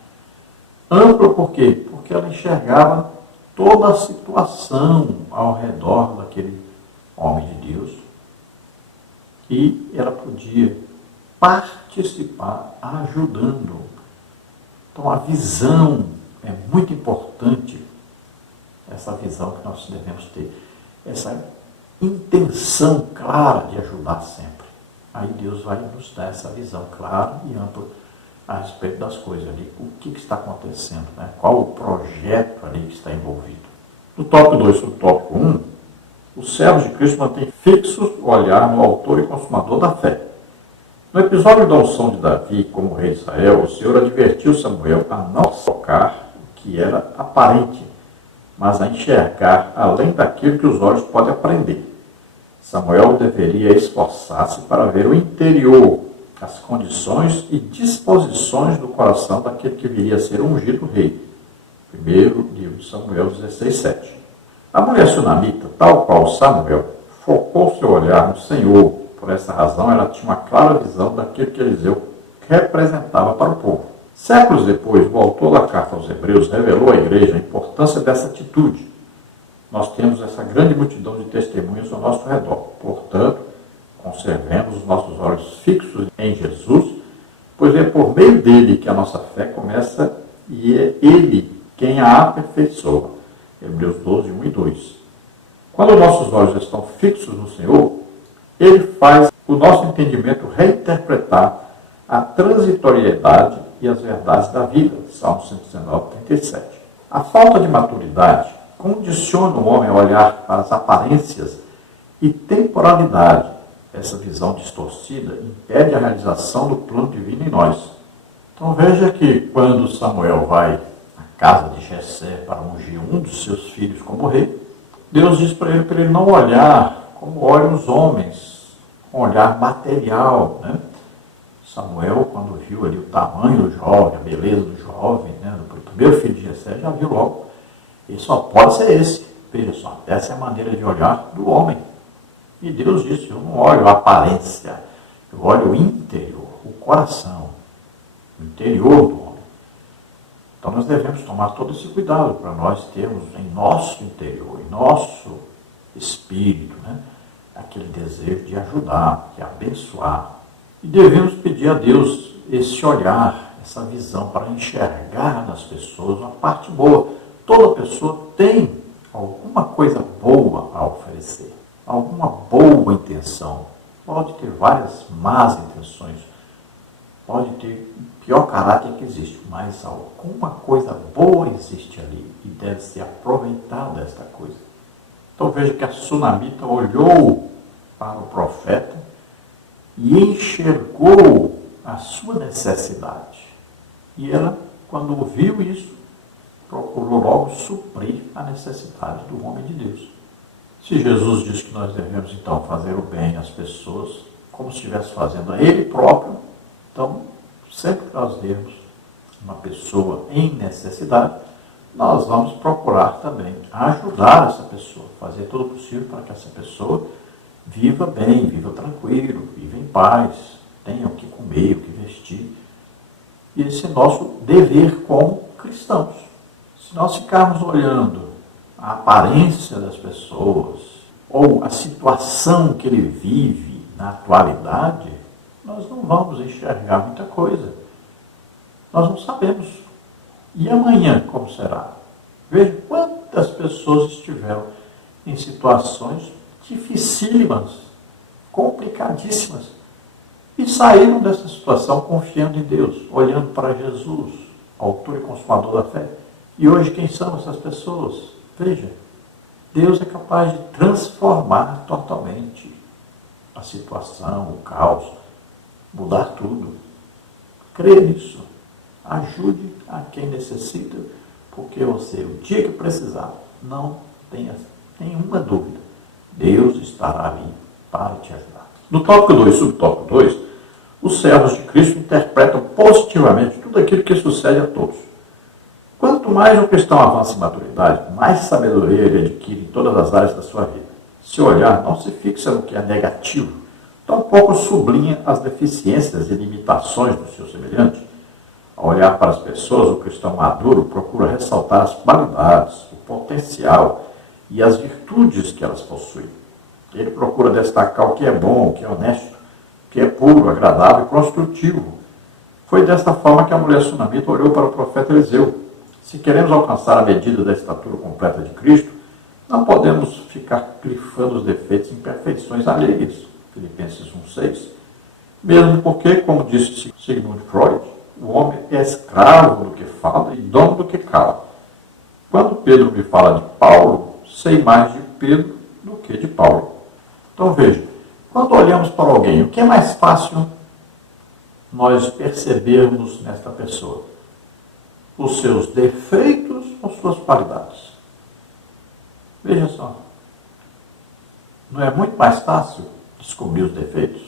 Ampla por quê? Porque ela enxergava toda a situação ao redor daquele homem de Deus e ela podia participar ajudando. Então, a visão é muito importante, essa visão que nós devemos ter, essa intenção clara de ajudar sempre. Aí Deus vai nos dar essa visão clara e ampla a respeito das coisas ali. O que está acontecendo, né? Qual o projeto ali que está envolvido. No tópico 2 sobre o tópico 1, os servos de Cristo mantêm fixo o olhar no autor e consumador da fé. No episódio da unção de Davi como rei de Israel, o Senhor advertiu Samuel a não focar o que era aparente, mas a enxergar além daquilo que os olhos podem aprender. Samuel deveria esforçar-se para ver o interior, as condições e disposições do coração daquele que viria a ser ungido rei. Primeiro livro de Samuel 16:7. A mulher sunamita, tal qual Samuel, focou seu olhar no Senhor. Por essa razão, ela tinha uma clara visão daquilo que Eliseu representava para o povo. Séculos depois, o autor da carta aos Hebreus revelou à igreja a importância dessa atitude. Nós temos essa grande multidão de testemunhas ao nosso redor. Portanto, conservemos os nossos olhos fixos em Jesus, pois é por meio dele que a nossa fé começa e é ele quem a aperfeiçoa. Hebreus 12, 1 e 2. Quando nossos olhos estão fixos no Senhor, ele faz o nosso entendimento reinterpretar a transitoriedade e as verdades da vida. Salmo 119, 37. A falta de maturidade condiciona o homem a olhar para as aparências e temporalidade. Essa visão distorcida impede a realização do plano divino em nós. Então veja que quando Samuel vai à casa de Jessé para ungir um dos seus filhos como rei, Deus diz para ele não olhar como olham os homens, um olhar material, né? Samuel, quando viu ali o tamanho do jovem, a beleza do jovem, né, do primeiro filho de Jessé, já viu logo, ele só pode ser esse. Veja só, essa é a maneira de olhar do homem. E Deus disse: eu não olho a aparência, eu olho o interior, o coração, o interior do homem. Então nós devemos tomar todo esse cuidado para nós termos em nosso interior, em nosso espírito, né, aquele desejo de ajudar, de abençoar. E devemos pedir a Deus esse olhar, essa visão para enxergar nas pessoas uma parte boa. Toda pessoa tem alguma coisa boa a oferecer, alguma boa intenção. Pode ter várias más intenções, pode ter o pior caráter que existe, mas alguma coisa boa existe ali e deve ser aproveitada esta coisa. Então veja que a sunamita olhou para o profeta e enxergou a sua necessidade. E ela, quando viu isso, procurou logo suprir a necessidade do homem de Deus. Se Jesus diz que nós devemos, então, fazer o bem às pessoas, como se estivesse fazendo a Ele próprio, então, sempre que nós vemos uma pessoa em necessidade, nós vamos procurar também ajudar essa pessoa, fazer todo o possível para que essa pessoa viva bem, viva tranquilo, viva em paz, tenha o que comer, o que vestir. E esse é nosso dever como cristãos. Se nós ficarmos olhando a aparência das pessoas ou a situação que ele vive na atualidade, nós não vamos enxergar muita coisa. Nós não sabemos. E amanhã como será? Veja quantas pessoas estiveram em situações dificílimas, complicadíssimas, e saíram dessa situação confiando em Deus, olhando para Jesus, autor e consumador da fé. E hoje quem são essas pessoas? Veja, Deus é capaz de transformar totalmente a situação, o caos, mudar tudo. Crê nisso. Ajude a quem necessita, porque você, o dia que precisar, não tenha nenhuma dúvida, Deus estará ali para te ajudar. No tópico 2, subtópico 2, os servos de Cristo interpretam positivamente tudo aquilo que sucede a todos. Quanto mais o cristão avança em maturidade, mais sabedoria ele adquire em todas as áreas da sua vida. Seu olhar não se fixa no que é negativo, tampouco sublinha as deficiências e limitações do seu semelhante. Ao olhar para as pessoas, o cristão maduro procura ressaltar as qualidades, o potencial e as virtudes que elas possuem. Ele procura destacar o que é bom, o que é honesto, o que é puro, agradável e construtivo. Foi desta forma que a mulher sunamita olhou para o profeta Eliseu. Se queremos alcançar a medida da estatura completa de Cristo, não podemos ficar grifando os defeitos e imperfeições alheias. Filipenses 1,6. Mesmo porque, como disse Sigmund Freud, o homem é escravo do que fala e dono do que cala. Quando Pedro me fala de Paulo, sei mais de Pedro do que de Paulo. Então veja, quando olhamos para alguém, o que é mais fácil nós percebermos nesta pessoa? Os seus defeitos ou suas qualidades? Veja só. Não é muito mais fácil descobrir os defeitos?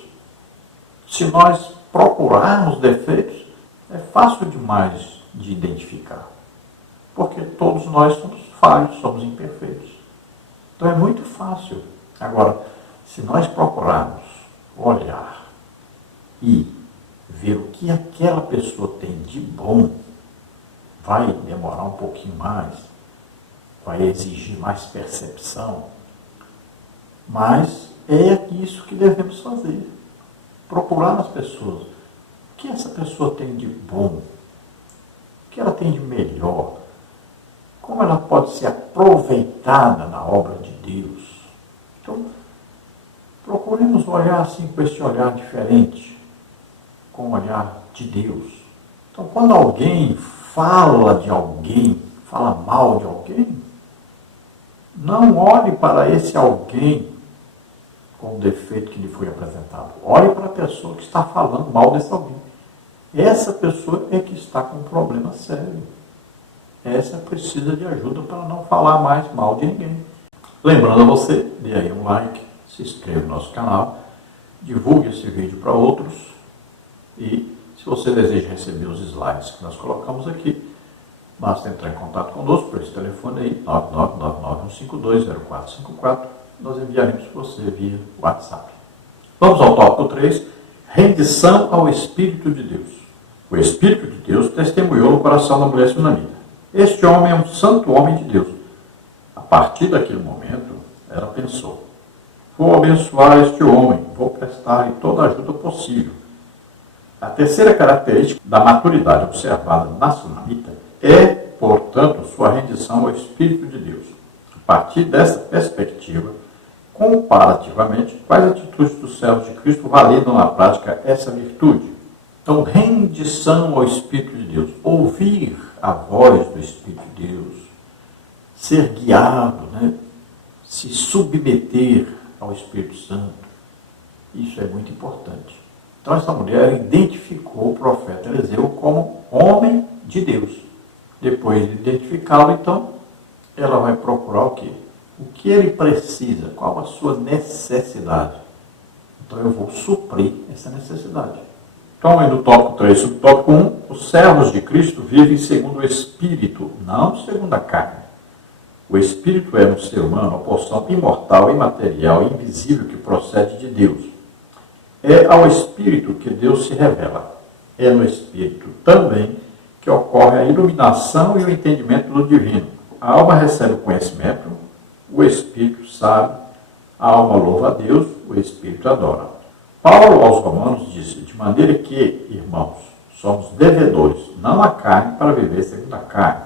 Se nós procurarmos defeitos, é fácil demais de identificar. Porque todos nós somos falhos, somos imperfeitos. Então é muito fácil. Agora, se nós procurarmos olhar e ver o que aquela pessoa tem de bom, vai demorar um pouquinho mais, vai exigir mais percepção, mas é isso que devemos fazer. Procurar nas pessoas. O que essa pessoa tem de bom? O que ela tem de melhor? Como ela pode ser aproveitada na obra de Deus? Então, procuremos olhar assim com esse olhar diferente, com o olhar de Deus. Então, quando alguém fala de alguém, fala mal de alguém, não olhe para esse alguém com o defeito que lhe foi apresentado. Olhe para a pessoa que está falando mal desse alguém. Essa pessoa é que está com um problema sério. Essa precisa de ajuda para não falar mais mal de ninguém. Lembrando a você, dê aí um like, se inscreva no nosso canal, divulgue esse vídeo para outros e se você deseja receber os slides que nós colocamos aqui, basta entrar em contato conosco por esse telefone aí, 999-152-0454. Nós enviaremos para você via WhatsApp. Vamos ao tópico 3, rendição ao Espírito de Deus. O Espírito de Deus testemunhou no coração da mulher sunamita. Este homem é um santo homem de Deus. A partir daquele momento, ela pensou, vou abençoar este homem, vou prestar-lhe toda a ajuda possível. A terceira característica da maturidade observada na sunamita é, portanto, sua rendição ao Espírito de Deus. A partir dessa perspectiva, comparativamente, quais atitudes dos servos de Cristo validam na prática essa virtude? Então, rendição ao Espírito de Deus, ouvir a voz do Espírito de Deus, ser guiado, se submeter ao Espírito Santo, isso é muito importante. Então, essa mulher identificou o profeta Eliseu como homem de Deus. Depois de identificá-lo, então, ela vai procurar o quê? O que ele precisa, qual a sua necessidade. Então, eu vou suprir essa necessidade. Então, aí no tópico 3, subtópico 1, os servos de Cristo vivem segundo o Espírito, não segundo a carne. O Espírito é no ser humano a porção imortal, imaterial e invisível que procede de Deus. É ao Espírito que Deus se revela. é no Espírito também que ocorre a iluminação e o entendimento do divino. A alma recebe o conhecimento, o Espírito sabe, a alma louva a Deus, o Espírito adora. Paulo aos Romanos disse, de maneira que, irmãos, somos devedores, não a carne, para viver segundo a carne.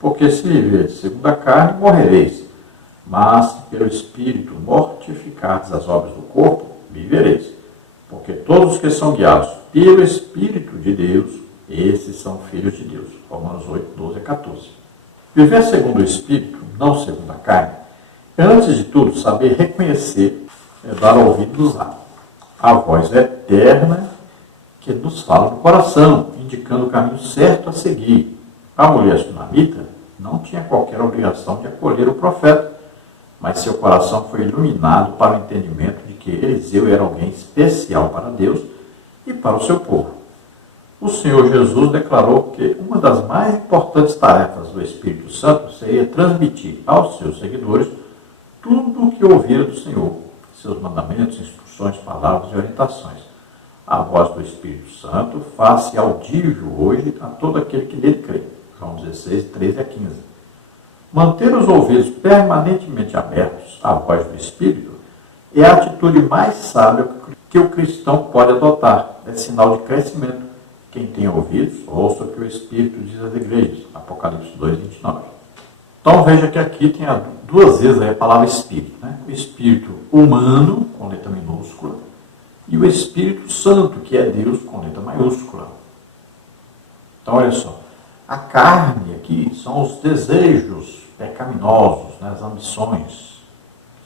Porque se viverdes segundo a carne, morrereis. Mas se pelo Espírito mortificardes as obras do corpo, vivereis. Porque todos os que são guiados pelo Espírito de Deus, esses são filhos de Deus. Romanos 8, 12 a 14. Viver segundo o Espírito, não segundo a carne, é, antes de tudo, saber reconhecer, dar ouvidos à voz eterna que nos fala no coração, indicando o caminho certo a seguir. A mulher sunamita não tinha qualquer obrigação de acolher o profeta, mas seu coração foi iluminado para o entendimento de que Eliseu era alguém especial para Deus e para o seu povo. O Senhor Jesus declarou que uma das mais importantes tarefas do Espírito Santo seria transmitir aos seus seguidores tudo o que ouvira do Senhor, seus mandamentos, instruções, palavras e orientações. A voz do Espírito Santo faz-se audível hoje a todo aquele que nele crê. João 16, 13 a 15. Manter os ouvidos permanentemente abertos à voz do Espírito é a atitude mais sábia que o cristão pode adotar. É sinal de crescimento. Quem tem ouvidos, ouça o que o Espírito diz às igrejas. Apocalipse 2, 29. Então veja que aqui tem duas vezes a palavra Espírito. Né? O Espírito humano, com letra minúscula, e o Espírito Santo, que é Deus, com letra maiúscula. Então olha só. A carne aqui são os desejos pecaminosos, né, as ambições,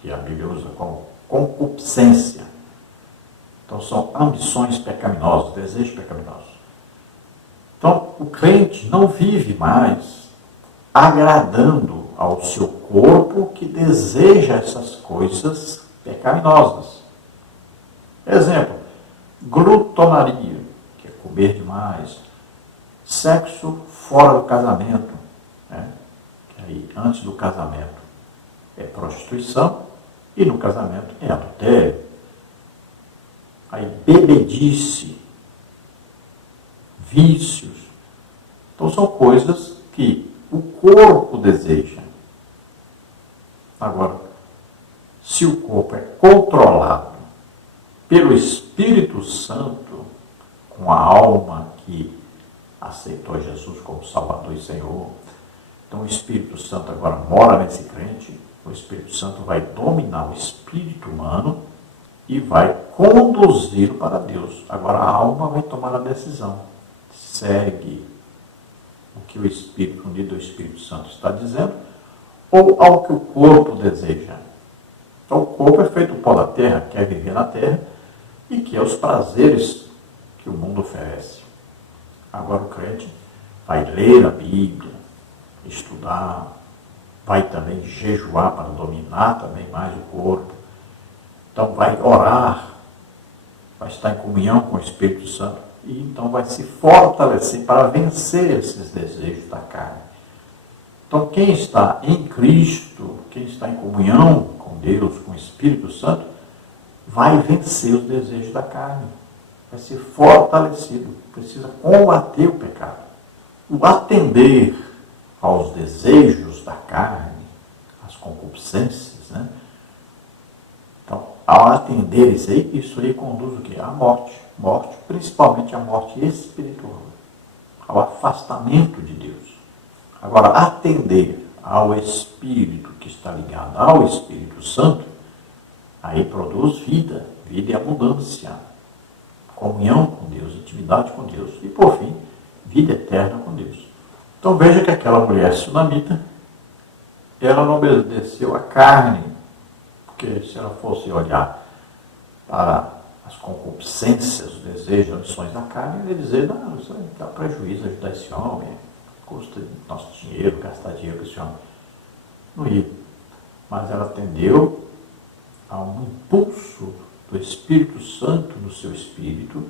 que a Bíblia usa como concupiscência. Então são ambições pecaminosas, desejos pecaminosos. Então o crente não vive mais agradando ao seu corpo que deseja essas coisas pecaminosas. Exemplo, glutonaria, que é comer demais, sexo fora do casamento, né? Que aí antes do casamento é prostituição e no casamento é adultério. Aí bebedice, vícios. Então são coisas que o corpo deseja. Agora, se o corpo é controlado pelo Espírito Santo, com a alma que aceitou Jesus como Salvador e Senhor, então o Espírito Santo agora mora nesse crente, o Espírito Santo vai dominar o espírito humano e vai conduzi-lo para Deus. Agora a alma vai tomar a decisão. Segue o que o Espírito unido ao Espírito Santo está dizendo ou ao que o corpo deseja. Então o corpo é feito do pó da terra, quer viver na terra e quer os prazeres que o mundo oferece. Agora o crente vai ler a Bíblia, estudar, vai também jejuar para dominar também mais o corpo. Então vai orar, vai estar em comunhão com o Espírito Santo e então vai se fortalecer para vencer esses desejos da carne. Então quem está em Cristo, quem está em comunhão com Deus, com o Espírito Santo, vai vencer os desejos da carne. Vai ser fortalecido, precisa combater o pecado. O atender aos desejos da carne, às concupiscências, né? Então, ao atender isso aí conduz o quê? À morte. Morte, principalmente a morte espiritual, ao afastamento de Deus. Agora, atender ao Espírito que está ligado ao Espírito Santo, aí produz vida e abundância, comunhão com Deus, intimidade com Deus e, por fim, vida eterna com Deus. Então veja que aquela mulher sunamita, ela não obedeceu à carne, porque se ela fosse olhar para as concupiscências, os desejos, as ambições da carne, ela ia dizer, não, isso dá prejuízo ajudar esse homem, custa nosso dinheiro, gastar dinheiro com esse homem. Não ia. Mas ela atendeu a um impulso do Espírito Santo no seu espírito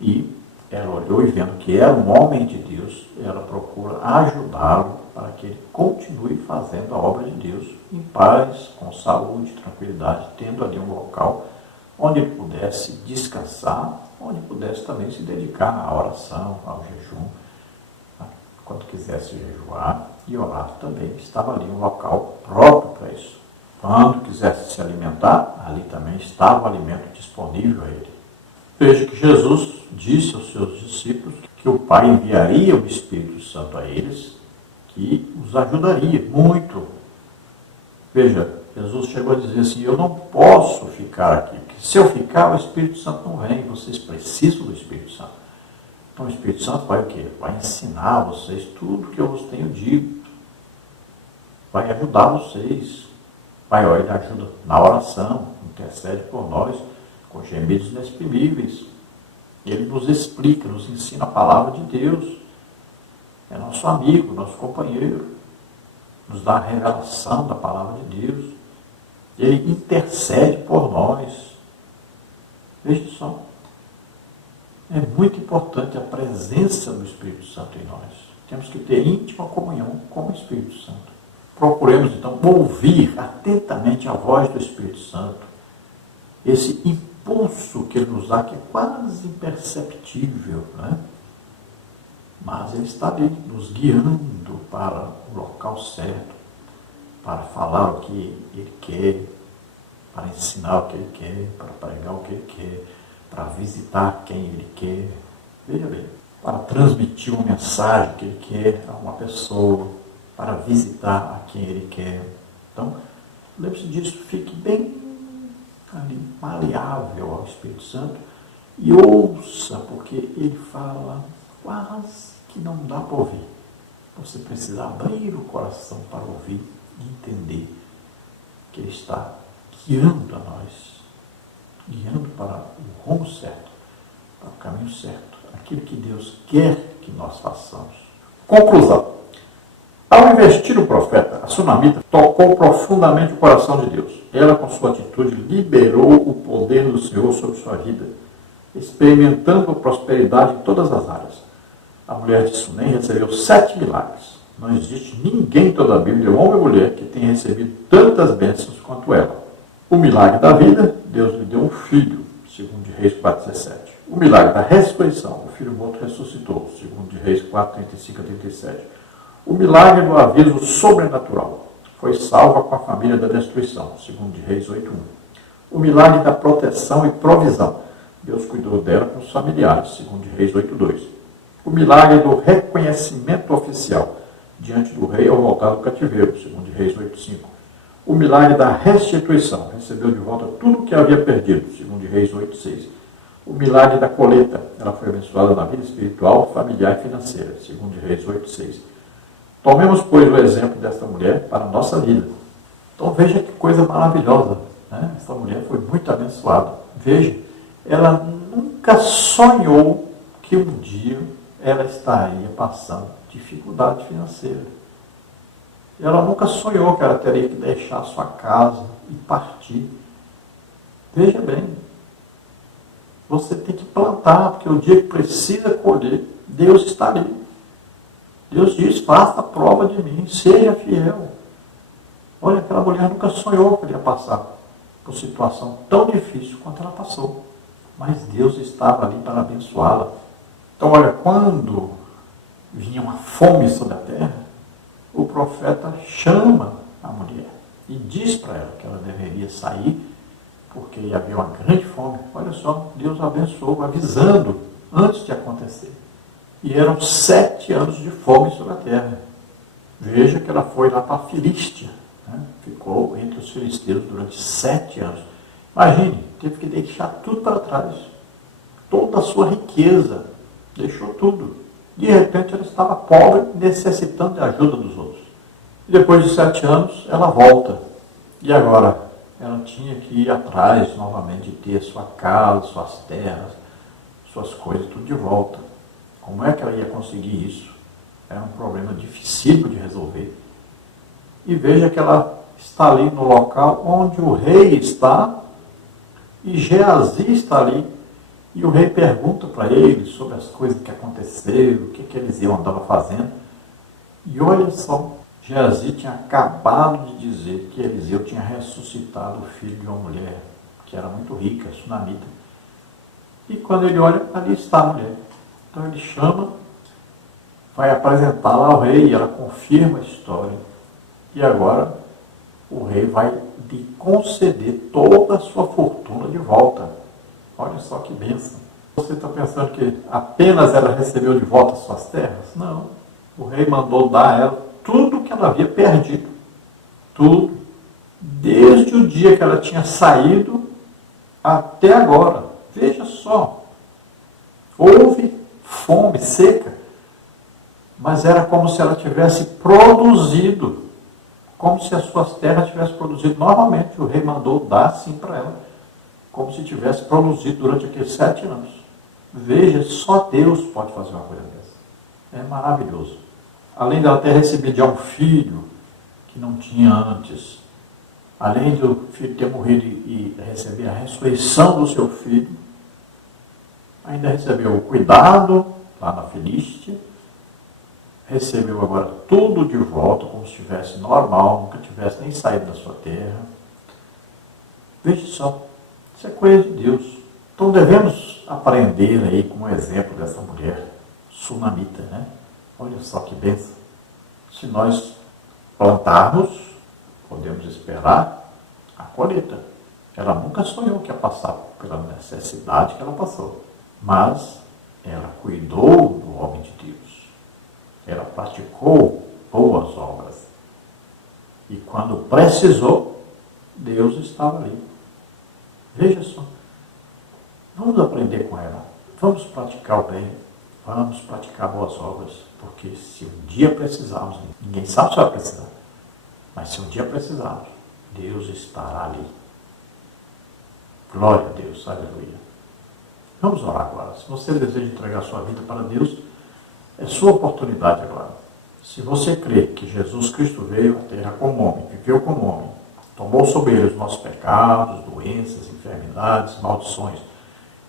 e ela olhou e vendo que era um homem de Deus, ela procura ajudá-lo para que ele continue fazendo a obra de Deus em paz, com saúde, tranquilidade, tendo ali um local onde ele pudesse descansar, onde pudesse também se dedicar à oração, ao jejum, quando quisesse jejuar e orar também. Estava ali um local próprio para isso. Quando quisesse se alimentar, ali também estava o alimento disponível a ele. Veja que Jesus disse aos seus discípulos que o Pai enviaria o Espírito Santo a eles, que os ajudaria muito. Veja, Jesus chegou a dizer assim, eu não posso ficar aqui, porque se eu ficar, o Espírito Santo não vem, vocês precisam do Espírito Santo. Então o Espírito Santo vai o quê? Vai ensinar vocês tudo que eu vos tenho dito, vai ajudar vocês, ele ajuda na oração, intercede por nós, com gemidos inexprimíveis. Ele nos explica, nos ensina a palavra de Deus. É nosso amigo, nosso companheiro. Nos dá a revelação da palavra de Deus. Ele intercede por nós. Veja só. É muito importante a presença do Espírito Santo em nós. Temos que ter íntima comunhão com o Espírito Santo. Procuremos, então, ouvir atentamente a voz do Espírito Santo. Esse impulso que ele nos dá, que é quase imperceptível, né? Mas ele está ali, nos guiando para o local certo, para falar o que ele quer, para ensinar o que ele quer, para pregar o que ele quer, para visitar quem ele quer. Veja bem, para transmitir uma mensagem que ele quer a uma pessoa, para visitar a quem ele quer. Então, lembre-se disso, fique bem ali, maleável ao Espírito Santo e ouça, porque ele fala quase que não dá para ouvir. Você precisa abrir o coração para ouvir e entender que ele está guiando a nós, guiando para o rumo certo, para o caminho certo, aquilo que Deus quer que nós façamos. Conclusão. Ao investir o profeta, a sunamita tocou profundamente o coração de Deus. Ela, com sua atitude, liberou o poder do Senhor sobre sua vida, experimentando prosperidade em todas as áreas. A mulher de Sunem recebeu 7 milagres. Não existe ninguém em toda a Bíblia, homem ou mulher, que tenha recebido tantas bênçãos quanto ela. O milagre da vida, Deus lhe deu um filho, segundo de Reis 4,17. O milagre da ressurreição, o filho morto ressuscitou, segundo de Reis 4:35 a 37. O milagre do aviso sobrenatural, foi salva com a família da destruição, segundo de Reis 8:1. O milagre da proteção e provisão, Deus cuidou dela com os familiares, segundo de Reis 8:2. O milagre do reconhecimento oficial, diante do rei ao voltar do cativeiro, segundo de Reis 8:5. O milagre da restituição, recebeu de volta tudo o que havia perdido, segundo de Reis 8:6. O milagre da colheita, ela foi abençoada na vida espiritual, familiar e financeira, segundo de Reis 8:6. Tomemos, pois, o exemplo desta mulher para a nossa vida. Então veja que coisa maravilhosa, né? Essa mulher foi muito abençoada. Veja, ela nunca sonhou que um dia ela estaria passando dificuldade financeira. Ela nunca sonhou que ela teria que deixar sua casa e partir. Veja bem, você tem que plantar, porque o dia que precisa colher, Deus está ali. Deus diz, faça a prova de mim, seja fiel. Olha, aquela mulher nunca sonhou que ia passar por situação tão difícil quanto ela passou. Mas Deus estava ali para abençoá-la. Então, olha, quando vinha uma fome sobre a terra, o profeta chama a mulher e diz para ela que ela deveria sair, porque havia uma grande fome. Olha só, Deus abençoou, avisando antes de acontecer. E eram 7 anos de fome sobre a terra. Veja que ela foi lá para a Filístia, né? Ficou entre os filisteus durante 7 anos. Imagine, teve que deixar tudo para trás. Toda a sua riqueza, deixou tudo. De repente ela estava pobre, necessitando de ajuda dos outros. E depois de 7 anos, ela volta. E agora? Ela tinha que ir atrás novamente de ter sua casa, suas terras, suas coisas, tudo de volta. Como é que ela ia conseguir isso? Era um problema difícil de resolver. E veja que ela está ali no local onde o rei está, e Geazi está ali, e o rei pergunta para ele sobre as coisas que aconteceram, o que Eliseu andava fazendo. E olha só, Geazi tinha acabado de dizer que Eliseu tinha ressuscitado o filho de uma mulher que era muito rica, sunamita. E quando ele olha, ali está a mulher. Então ele chama, vai apresentá-la ao rei, e ela confirma a história. E agora o rei vai lhe conceder toda a sua fortuna de volta. Olha só que bênção. Você está pensando que apenas ela recebeu de volta as suas terras? Não. O rei mandou dar a ela tudo que ela havia perdido. Tudo. Desde o dia que ela tinha saído até agora. Veja só. Houve fome, seca, mas era como se ela tivesse produzido, como se as suas terras tivessem produzido novamente. O rei mandou dar sim para ela, como se tivesse produzido durante aqueles 7 anos. Veja, só Deus pode fazer uma coisa dessa. É maravilhoso. Além dela ter recebido já um filho que não tinha antes, além do filho ter morrido e receber a ressurreição do seu filho, ainda recebeu o cuidado lá na Filístia, recebeu agora tudo de volta, como se estivesse normal, nunca tivesse nem saído da sua terra. Veja só, isso é coisa de Deus. Então devemos aprender aí com o exemplo dessa mulher sunamita, né? Olha só que bênção. Se nós plantarmos, podemos esperar a colheita. Ela nunca sonhou que ia passar pela necessidade que ela passou, mas ela cuidou do homem de Deus. Ela praticou boas obras. E quando precisou, Deus estava ali. Veja só. Vamos aprender com ela. Vamos praticar o bem. Vamos praticar boas obras. Porque se um dia precisarmos, ninguém sabe se vai precisar, mas se um dia precisarmos, Deus estará ali. Glória a Deus. Aleluia. Vamos orar agora. Se você deseja entregar sua vida para Deus, é sua oportunidade agora. Se você crê que Jesus Cristo veio à terra como homem, viveu como homem, tomou sobre ele os nossos pecados, doenças, enfermidades, maldições,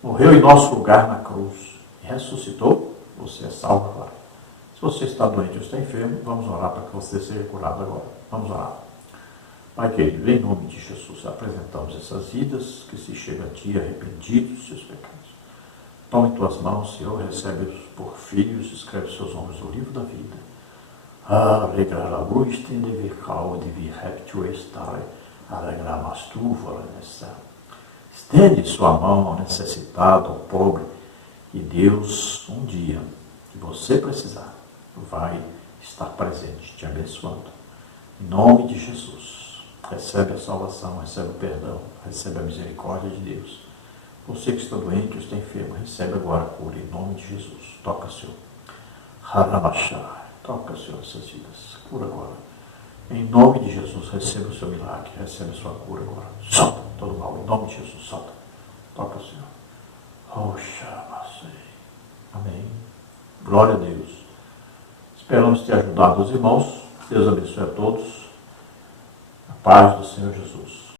morreu em nosso lugar na cruz e ressuscitou, você é salvo agora. Se você está doente ou está enfermo, vamos orar para que você seja curado agora. Vamos orar. Pai querido, em nome de Jesus, apresentamos essas vidas que se chegam a Ti arrependidos dos seus pecados. Toma em Tuas mãos, Senhor, recebe-os por filhos, escreve seus nomes no livro da vida. Alegra a luz, tende vircal, de vir reptio estare, alegra mas tu, volanessa. Estende sua mão ao necessitado, ao pobre, e Deus, um dia que você precisar, vai estar presente, te abençoando. Em nome de Jesus, recebe a salvação, recebe o perdão, recebe a misericórdia de Deus. Você que está doente ou está enfermo, recebe agora a cura em nome de Jesus. Toca, Senhor. Harabachá. Toca, Senhor, essas vidas. Cura agora. Em nome de Jesus, receba o seu milagre, recebe a sua cura agora. Solta todo mal, em nome de Jesus, solta. Toca, Senhor. Amém. Glória a Deus. Esperamos ter ajudado os irmãos. Deus abençoe a todos. A paz do Senhor Jesus.